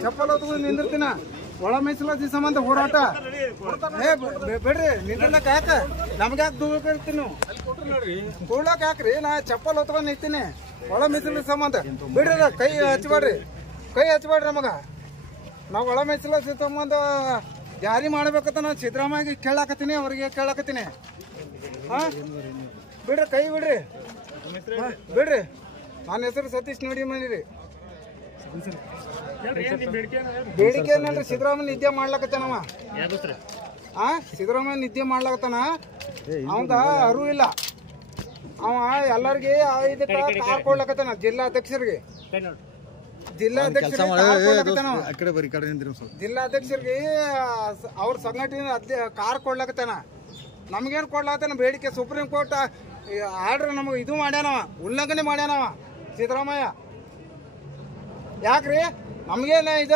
ಚಪ್ಪಲ್ ಹೊತ್ಕೊಂಡು ನಿಂದಿರ್ತೀನ ಒಳ ಮೀಸಲಾತಿ ಸಂಬಂಧ ಹೋರಾಟ ಬೇಡ್ರಿ ನಿಂದಿರ್ಲಕ್ಕ ಯಾಕೆ ನಮ್ಗೆ ಯಾಕೆ ದೂರ್ತೀನಿ ನೀವು ಕೂಡ್ಲಕ್ ಯಾಕ್ರಿ ನಾ ಚಪ್ಪಲ್ ಹೊತ್ಕೊಂಡು ನಿಂತೀನಿ ಒಳ ಮೀಸಲಾತಿ ಸಂಬಂಧ ಬಿಡ್ರಿ ಕೈ ಹಚ್ಬೇಡ್ರಿ ನಮಗ ನಾವು ಒಳ ಮೀಸಲಾತಿ ಸಂಬಂಧ ಜಾರಿ ಮಾಡ್ಬೇಕಂತ ನಾನು ಸಿದ್ದರಾಮಯ್ಯ ಕೇಳಾಕತ್ತೀನಿ ಅವ್ರಿಗೆ ಕೇಳಾಕತ್ತೀನಿ ಹಾ ಬಿಡ್ರಿ ಕೈ ಬಿಡ್ರಿ ನನ್ನ ಹೆಸರು ಸತೀಶ್ ನೋಡಿ ಮನಿರಿ ಬೇಡಿಕೆ ಏನಲ್ರಿ ಸಿದ್ದರಾಮಯ್ಯ ನಿದ್ದೆ ಮಾಡ್ಲಕತ್ತಾನವ ಸಿದ್ದರಾಮಯ್ಯ ನಿದ್ದೆ ಮಾಡ್ಲಕತ್ತಾನ ಅವಂದ ಅರಿವು ಇಲ್ಲ ಅವ ಎಲ್ಲರಿಗೆ ಕಾರ್ ಕೊಡ್ಲಕತ್ತಾನ ಜಿಲ್ಲಾಧ್ಯಕ್ಷರಿಗೆ ಅವ್ರ ಸಂಘಟನೆ ಕಾರ್ ಕೊಡ್ಲಕತ್ತಾನ ನಮ್ಗೇನ್ ಕೊಡ್ಲಕತ್ತಾನ ಬೇಡಿಕೆ ಸುಪ್ರೀಂ ಕೋರ್ಟ್ ಆರ್ಡರ್ ನಮಗೆ ಇದು ಮಾಡ್ಯಾನವ ಉಲ್ಲಂಘನೆ ಮಾಡ್ಯಾನವ ಸಿದ್ದರಾಮಯ್ಯ ಯಾಕ್ರಿ ನಮ್ಗೇನ ಇದ